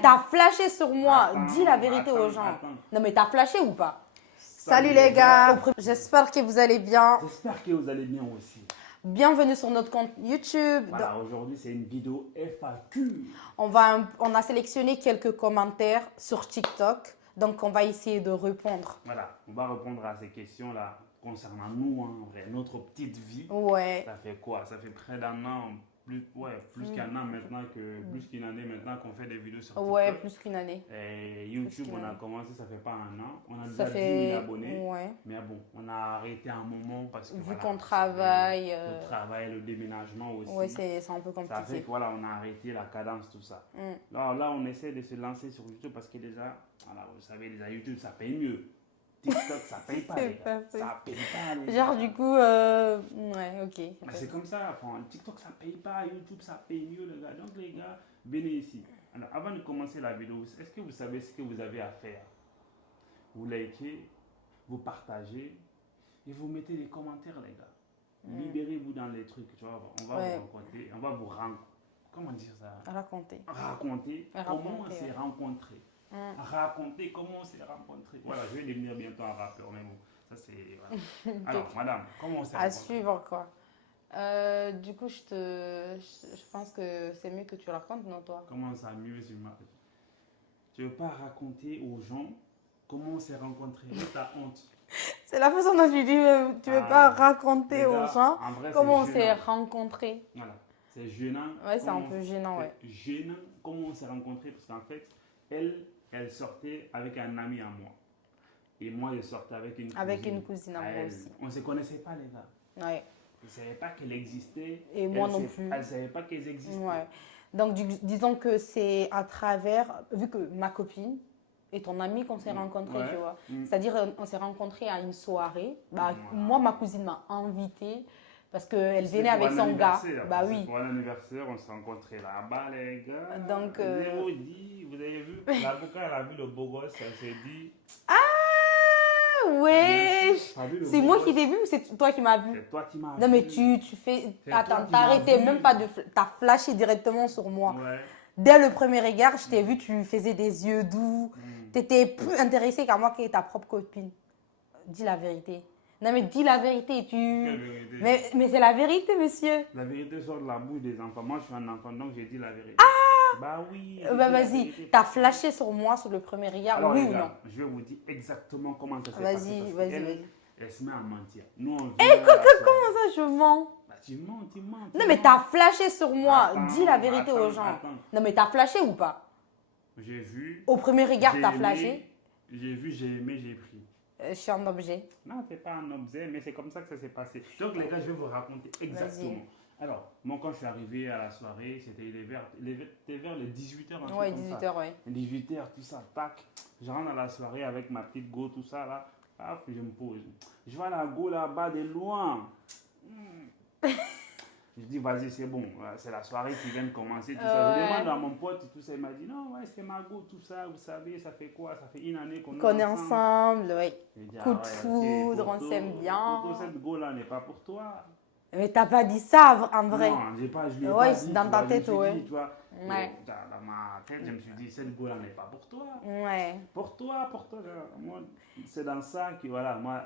T'as flashé sur moi, dis la vérité aux gens. Attends. Non mais t'as flashé ou pas? Salut les gars, j'espère que vous allez bien. J'espère que vous allez bien aussi. Bienvenue sur notre compte YouTube. Voilà, aujourd'hui c'est une vidéo FAQ. On a sélectionné quelques commentaires sur TikTok, donc on va essayer de répondre. Voilà, on va répondre à ces questions-là concernant nous, hein, en vrai, notre petite vie. Ouais. Ça fait quoi? Ça fait près d'un an, plus qu'un an maintenant, plus qu'une année maintenant qu'on fait des vidéos sur TikTok. Ouais, plus qu'une année. Et YouTube, qu'une on a année. commencé, ça fait pas un an. On a Ça déjà 10 fait 000 abonnés. Ouais. Mais bon, on a arrêté un moment parce que Vu voilà, qu'on travaille. le travail, le déménagement aussi. Ouais, c'est un peu Ça fait compliqué. que voilà, on a arrêté la cadence, tout ça. Alors là, on essaie de se lancer sur YouTube parce que déjà, voilà, vous savez, déjà YouTube, ça paye mieux. TikTok, ça paye pas, les gars. Ça paye pas, les Genre, gars. du coup, ouais, ok. Mais c'est comme ça, enfin, TikTok, ça paye pas, YouTube, ça paye mieux, les gars. Donc, les gars, venez ici. Alors, avant de commencer la vidéo, est-ce que vous savez ce que vous avez à faire? Vous likez, vous partagez et vous mettez des commentaires, les gars. Libérez-vous dans les trucs, tu vois. On va vous raconter, on va vous comment dire ça? Raconter. Raconter comment on s'est rencontrés. Raconter comment on s'est rencontrés. Voilà, je vais devenir bientôt un rappeur, mais bon, ça c'est. Voilà. Alors, madame, comment on s'est rencontrés? À suivre, quoi. Du coup, je pense que c'est mieux que tu racontes, non, toi? Comment ça, mieux sur ma. Tu veux pas raconter aux gens comment on s'est rencontrés? T'as honte. C'est la façon dont tu dis, tu veux pas raconter aux gens en vrai, comment on c'est s'est gênant. rencontrés. Voilà, c'est gênant. Ouais, c'est un peu gênant, ouais. C'est gênant comment on s'est rencontrés parce qu'en fait, elle sortait avec un ami à moi. Et moi, je sortais avec une cousine. Avec une cousine à moi elle. aussi. On ne se connaissait pas, les gars. Ouais. Je ne savais pas qu'elle existait. Et moi non plus. Elle ne savait pas qu'elles existaient. Ouais. Donc, disons que c'est à travers, vu que ma copine et ton ami qu'on s'est rencontrés, tu vois. C'est-à-dire, on s'est rencontrés à une soirée. Bah, moi, ma cousine m'a invitée parce qu'elle venait avec son gars. Bah oui. Pour un anniversaire, on s'est rencontrés là-bas, les gars. Donc, vous avez vu, l'avocat, elle a vu le beau gosse, elle s'est dit. Ouais, c'est moi qui t'ai vu ou c'est toi qui m'as vu? C'est toi qui m'as vu. Non mais tu fais... Attends, t'as arrêté même pas de... T'as flashé directement sur moi. Ouais. Dès le premier regard, je t'ai vu, tu faisais des yeux doux. T'étais plus intéressé qu'à moi que ta propre copine. Dis la vérité. Non mais dis la vérité, Quelle vérité? Mais c'est la vérité, monsieur. La vérité sort de la bouche des enfants. Moi, je suis un enfant, donc j'ai dit la vérité. Bah oui. Bah vas-y, t'as flashé sur moi sur le premier regard, Alors, oui les ou gars, non? je vais vous dire exactement comment ça s'est passé. Vas-y. Elle se met à mentir. Nous, on Comment ça, je mens? Bah, tu mens. Non mais t'as flashé sur moi, dis la vérité aux gens. Attends. Non mais t'as flashé ou pas? J'ai vu. Au premier regard, j'ai t'as aimé, flashé? J'ai vu, j'ai aimé, j'ai pris. Je suis un objet. Non, c'est pas un objet, mais c'est comme ça que ça s'est passé. Donc, les gars, je vais vous raconter exactement. Alors, moi, quand je suis arrivé à la soirée, c'était vers les 18h. Ouais, 18h, ouais. 18h, tout ça, tac. Je rentre à la soirée avec ma petite go, tout ça, là. Paf, je me pose. Je vois la go là-bas de loin. Je dis, vas-y, c'est bon, c'est la soirée qui vient de commencer, tout ça. Je demande à mon pote, tout ça, il m'a dit, non, ouais, c'est Margot, tout ça, vous savez, ça fait quoi? Ça fait une année qu'on est ensemble, ouais. Dit, Coup de foudre, on s'aime bien. Cette go-là n'est pas pour toi. Mais t'as pas dit ça en vrai. Non, je lui ai ouais, pas dit. Dans ta tête, ouais. Dit, toi, ouais. Dans ma tête, je me suis dit, cette go-là n'est pas pour toi. Ouais. Pour toi. Moi, c'est dans ça que, voilà, moi...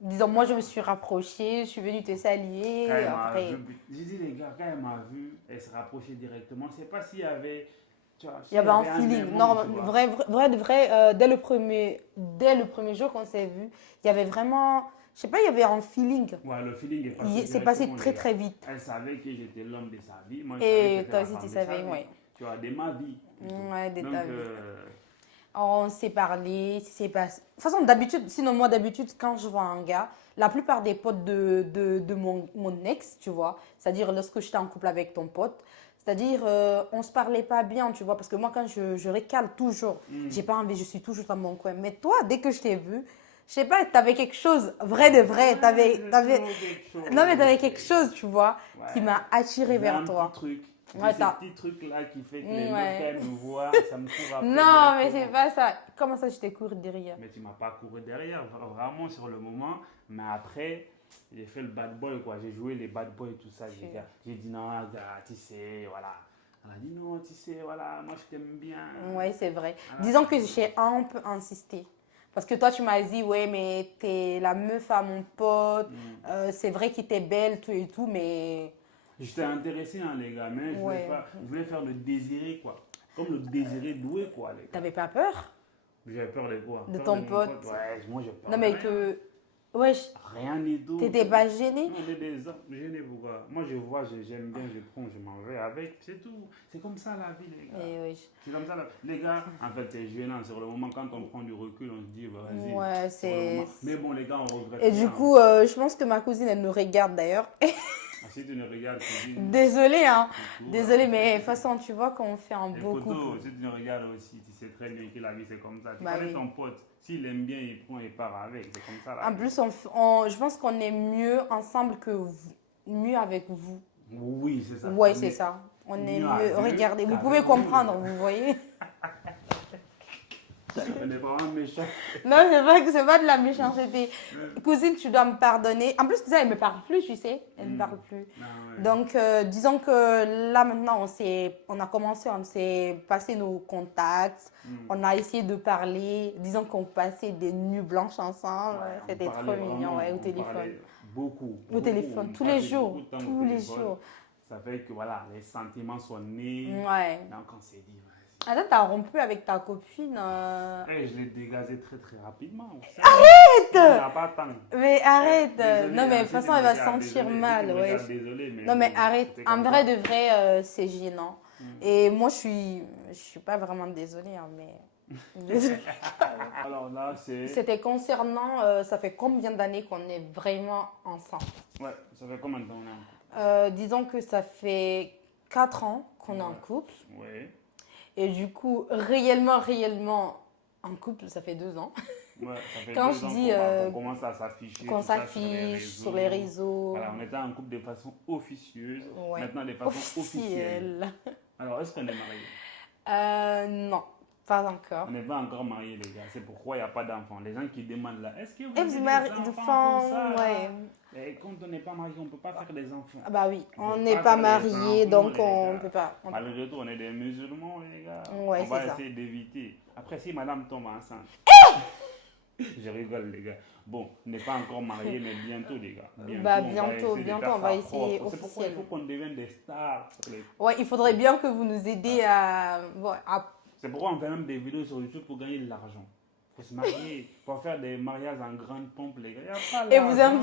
Disons, moi, je me suis rapprochée, je suis venue te saluer. Après... J'ai dit, les gars, quand elle m'a vu, elle se rapprochait directement. Je ne sais pas s'il y avait... Tu vois, il y avait un feeling. Non, vrai, dès le premier jour qu'on s'est vu, il y avait vraiment... Je sais pas, il y avait un feeling. Ouais, le feeling est passé. C'est passé très vite. Elle savait que j'étais l'homme de sa vie. Moi, et toi aussi, tu savais, ouais. Tu vois, de ma vie. Ouais, de ta vie. Donc, on s'est parlé, c'est passé. De toute façon, d'habitude, sinon moi d'habitude, quand je vois un gars, la plupart des potes de mon ex, tu vois, c'est-à-dire lorsque j'étais en couple avec ton pote, c'est-à-dire on se parlait pas bien, tu vois, parce que moi quand je récale toujours, j'ai pas envie, je suis toujours dans mon coin. Mais toi, dès que je t'ai vu, je sais pas, t'avais quelque chose, vrai de vrai, non mais t'avais quelque chose, tu vois, qui m'a attiré vers toi. Un petit truc. Ouais, ce petit truc là qui fait que les mecs me voient, ça me court après. Non, mais c'est pas ça. Comment ça, je t'ai couru derrière? Mais tu m'as pas couru derrière, vraiment sur le moment. Mais après, j'ai fait le bad boy, quoi. J'ai joué les bad boys et tout ça. J'ai dit non, gars, tu sais, voilà. Elle a dit non, tu sais, voilà, moi je t'aime bien. Ouais, c'est vrai. Voilà. Disons que j'ai un peu insisté. Parce que toi, tu m'as dit, ouais, mais t'es la meuf à mon pote. C'est vrai qu'il était belle, tout et tout, mais J'étais intéressé, hein, les gars, mais ouais. je voulais faire le désiré, quoi. Comme le désiré doué, quoi, les gars. T'avais pas peur J'avais peur de quoi? de Peur ton de mon pote? pote? Ouais, moi j'ai peur Non, de mais rien. que. Ouais, Rien du tout. t'étais pas gêné? Non, on est des hommes gênés, pourquoi? Moi je vois, j'aime bien, je prends, je m'en vais avec, c'est tout. C'est comme ça la vie, les gars. Et ouais. C'est comme ça, les gars, en fait, c'est gênant. Sur le moment, quand on prend du recul, on se dit, bah, vas-y. Ouais, Sur le c'est. moment. Mais bon, les gars, on regrette Et rien. du coup, je pense que ma cousine, elle nous regarde d'ailleurs. Ah, si tu ne regardes, cousine, Désolée, hein. c'est tout, Désolée, mais de toute façon, tu vois, quand on fait un et beau poto, couple. si tu ne regardes aussi, tu sais très bien que la vie, c'est comme ça. Tu Bah connais oui. ton pote, s'il aime bien, il prend et part avec. C'est comme ça, la En vie. plus, je pense qu'on est mieux ensemble que vous. Mieux avec vous. Oui, c'est ça. Ouais, On c'est est ça. On est mieux à mieux. deux Regardez, vous qu'avec pouvez vous, les comprendre, gars. vous voyez. On n'est pas vraiment méchants. Non, c'est vrai que c'est pas de la méchanceté. Cousine, tu dois me pardonner. En plus, ça, elle me parle plus, tu sais. Elle me parle plus. Ah ouais. Donc, disons que là, maintenant, on a commencé, on s'est passé nos contacts. On a essayé de parler. Disons qu'on passait des nuits blanches ensemble. Ouais, on C'était trop parlait mignon, vraiment, ouais, au on téléphone. parlait beaucoup. Au téléphone, On tous les passait jours. beaucoup de temps au Tous les téléphone. jours. Ça fait que voilà, les sentiments sont nés. Ouais. Donc on s'est dit, vas-y. Attends, t'as rompu avec ta copine. Eh, je l'ai dégazé très très rapidement. Arrête! Il n'y a pas tant. Mais arrête. Désolé, Non, mais de hein, toute si tu façon, me elle va se regardes, sentir désolé. mal. Si tu me Ouais. regardes, désolé, mais Non, mais bon, arrête. c'était En comme vrai ça. de vrai, c'est gênant. Et moi, je suis pas vraiment désolée, hein, mais. Alors là, c'est. C'était concernant, ça fait combien d'années qu'on est vraiment ensemble? Ouais, ça fait combien de temps on est en couple? Disons que ça fait 4 ans qu'on est en couple. Ouais. Et du coup, réellement en couple, ça fait 2 ans. Ouais, ça fait Quand 2 je ans dis qu'on commence à s'afficher. qu'on tout ça s'affiche sur les réseaux. Voilà, on était en couple de façon officieuse. Ouais. Maintenant, de façon officielle. Officiel. Alors, est-ce qu'on est mariés? Non, pas encore. On n'est pas encore mariés, les gars. C'est pourquoi il n'y a pas d'enfants. Les gens qui demandent là, est-ce que vous Et avez vous des mariez enfants de pour femme, ça, là ouais. Et quand on n'est pas marié, on ne peut pas faire des enfants. Ah bah oui, on peut n'est pas pas faire des mariés, enfants, donc les on gars. peut pas. Malgré tout, on est des musulmans, les gars. Ouais, on va c'est ça. essayer d'éviter. Après, si madame tombe enceinte. Je rigole, les gars. Bon, on n'est pas encore mariés, mais bientôt, les gars. Bah, on va essayer de bientôt, faire on va ça essayer propre. C'est pourquoi il officiel. faut qu'on devienne des stars. Ouais, il faudrait bien que vous nous aidiez à. Bon, C'est pourquoi on fait même des vidéos sur YouTube pour gagner de l'argent. Il faut se marier, pour faire des mariages en grande pompe, les gars. Y a pas et vous l'argent.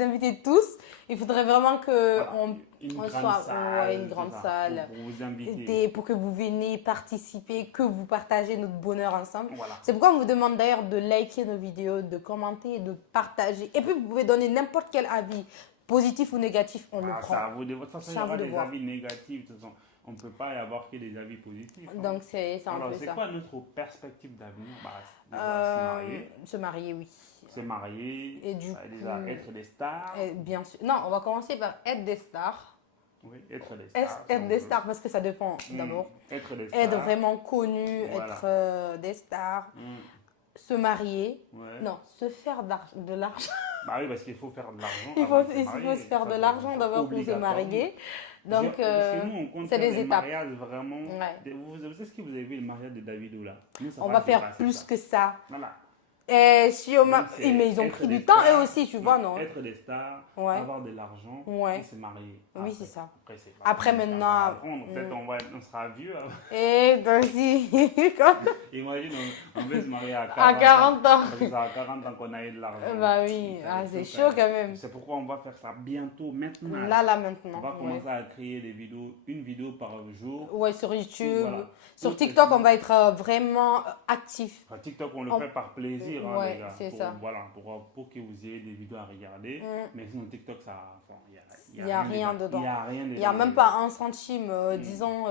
invitez tous. Il faudrait vraiment que Voilà, une on grande soit salle, ouais, une tout grande ça, salle. pour vous inviter. Pour que vous veniez participer, que vous partagez notre bonheur ensemble. Voilà. C'est pourquoi on vous demande d'ailleurs de liker nos vidéos, de commenter, de partager. Et puis vous pouvez donner n'importe quel avis, positif ou négatif, on le Ah, prend. ça, vous de toute façon, il C'est y à aura vous de des voir. avis négatifs. De toute façon, on ne peut pas y avoir que des avis positifs. Hein. Donc c'est un Alors, peu c'est ça. quoi notre perspective d'avenir? Bah, déjà, se marier. Se marier, oui. Se marier. Et du déjà, coup, être des stars. bien sûr. Non, on va commencer par être des stars. Oui, être des stars. Être des stars parce que ça dépend d'abord. Être des stars. Être vraiment connu, Voilà. être des stars. Se marier. Ouais. Non, se faire de l'argent. Bah oui, parce qu'il faut faire de l'argent. Il avant de faut marier. se faire Ça, de l'argent c'est d'abord pour se obligatoire. marier. Donc, Parce que nous, on compte c'est faire des des étapes. mariages vraiment. Ouais. Vous savez ce que vous avez vu le mariage de David là? Nous, ça On va faire dépasser plus ça. que ça. Voilà. Et si on Donc, c'est mais ils ont être pris des du temps stars, eux aussi, tu vois, non? Être des stars, Ouais. avoir de l'argent Ouais. et se marier. Oui, Après. c'est ça. Après, c'est pas Après, comme ça, maintenant, ça va prendre. Peut-être on sera vieux. Et toi aussi. Imagine, on veut se marier à 40 À 40 ans. Parce que c'est à 40 ans qu'on a eu de l'argent. Bah oui, c'est chaud quand même. C'est pourquoi on va faire ça bientôt, maintenant. Là, On maintenant. va Ouais. commencer à créer des vidéos, une vidéo par jour. Ouais, sur YouTube. Voilà. Sur D'autres TikTok, aussi. on va être vraiment actif. Enfin, TikTok, on le fait par plaisir, hein, Ouais, les gars. c'est Pour, ça. voilà, pour que vous ayez des vidéos à regarder. Mais sinon, TikTok, ça. Il n'y a rien dedans. Il n'y a rien dedans. Il n'y a même pas un centime. Disons,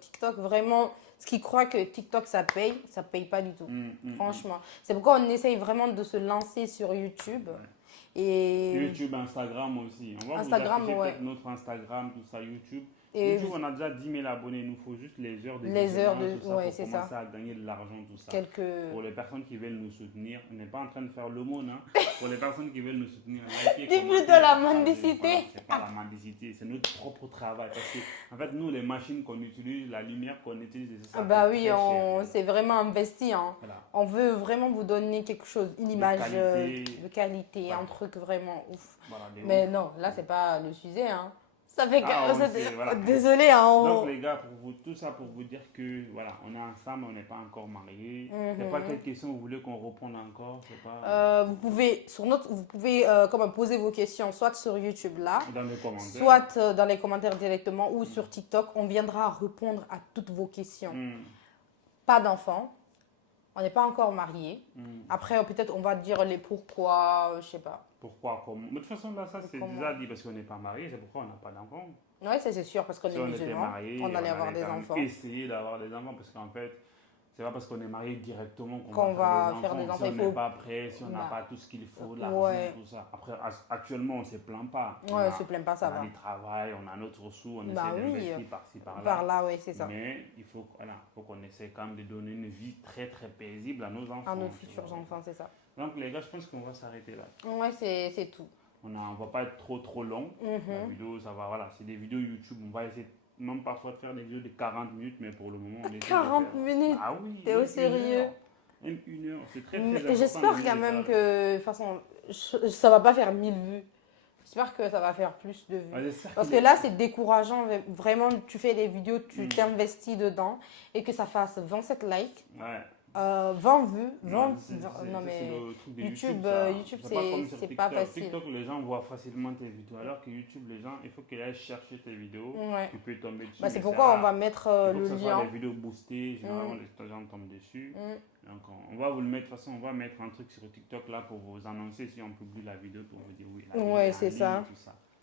TikTok, vraiment, ce qui croit que TikTok, ça paye pas du tout. Franchement. C'est pourquoi on essaye vraiment de se lancer sur YouTube. Et YouTube, Instagram aussi. On va Instagram, vous afficher ouais. peut-être notre Instagram, tout ça, YouTube. Et YouTube, on a déjà 10 000 abonnés, il nous faut juste les heures de les heures visionnage, de... tout ça, Ouais, pour c'est commencer ça. à gagner de l'argent, tout ça. Quelques... Pour les personnes qui veulent nous soutenir, on n'est pas en train de faire l'aumône, hein. Pour les personnes qui veulent nous soutenir, likez, Dis commentez, plutôt la partagez. mendicité. Voilà, c'est pas la mendicité, c'est notre propre travail. Parce que, en fait, nous, les machines qu'on utilise, la lumière qu'on utilise, ça Bah coûte oui, très on cher. s'est vraiment investi. Hein. Voilà. On veut vraiment vous donner quelque chose, une image qualité. de qualité, Voilà. un truc vraiment ouf. Voilà, des Mais ouf. non, là, c'est pas le sujet. Hein. Ça fait que... Ah, on sait, voilà. Désolé, hein, Donc les gars, pour vous, tout ça pour vous dire que voilà, on est ensemble, on n'est pas encore mariés. C'est pas quelle question vous voulez qu'on réponde encore, c'est pas vous pouvez, vous pouvez comme poser vos questions soit sur YouTube là, dans les commentaires. soit dans les commentaires directement ou sur TikTok. On viendra répondre à toutes vos questions. Pas d'enfants. On n'est pas encore mariés. Après, peut-être on va dire les pourquoi, je sais pas. Pourquoi, comment. Mais de toute façon, là, ça c'est déjà dit parce qu'on n'est pas mariés, c'est pourquoi on n'a pas d'enfants. Oui, ça c'est sûr, parce qu'on Si est on était musulmans, mariés, on allait avoir des quand même enfants. essayer d'avoir des enfants parce qu'en fait, c'est pas parce qu'on est mariés directement qu'on va faire des enfants. enfants. Si on n'est pas prêt, si on n'a pas tout ce qu'il faut, l'argent, tout ça. Après, actuellement, on ne se plaint pas. Ouais, on ne se plaint pas, ça on va. a du travail, on a notre sous, on Bah essaie oui, d'investir par-ci, par-là. par là, oui, c'est ça. Mais il faut, voilà, faut qu'on essaie quand même de donner une vie très, très paisible à nos enfants. À nos futurs enfants, c'est ça. Donc, les gars, je pense qu'on va s'arrêter là. Ouais, c'est tout. On ne va pas être trop long. La vidéo, ça va, voilà. C'est des vidéos YouTube. On va essayer même parfois de faire des vidéos de 40 minutes, mais pour le moment, on essaie 40 minutes. Ah oui. T'es au sérieux? Même 1 heure. C'est très, très important. J'espère quand même que, de toute façon, ça va pas faire 1000 vues. J'espère que ça va faire plus de vues. Ouais, parce que là, c'est décourageant. Vraiment, tu fais des vidéos, tu t'investis dedans et que ça fasse 27 likes. Ouais. 20 vues, 20, non mais YouTube, c'est pas facile. TikTok, les gens voient facilement tes vidéos, alors que YouTube, les gens, il faut qu'ils aillent chercher tes vidéos, tu peux tomber dessus. C'est pourquoi on va mettre le lien. Les vidéos boostées, généralement les gens tombent dessus. Donc on va vous le mettre, de toute façon, on va mettre un truc sur TikTok là pour vous annoncer si on publie la vidéo, pour vous dire oui. Ouais, c'est ça.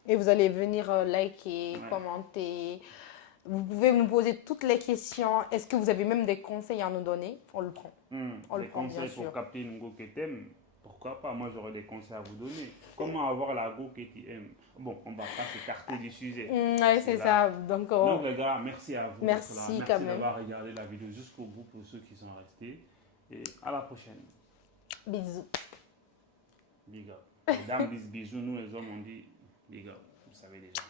Et vous allez venir liker, commenter. Vous pouvez nous poser toutes les questions. Est-ce que vous avez même des conseils à nous donner? On le prend. On le prend, bien sûr. Des conseils pour capter une go que t'aimes? Pourquoi pas? Moi, j'aurais des conseils à vous donner. Comment avoir la go que tu aimes? Bon, on ne va pas s'écarter du sujet. Oui, c'est ça. Donc, les gars, merci à vous. Merci quand même. D'avoir regardé la vidéo jusqu'au bout pour ceux qui sont restés. Et à la prochaine. Bisous. Big up. Les dames disent bisous, nous les hommes on dit big up. Vous savez déjà.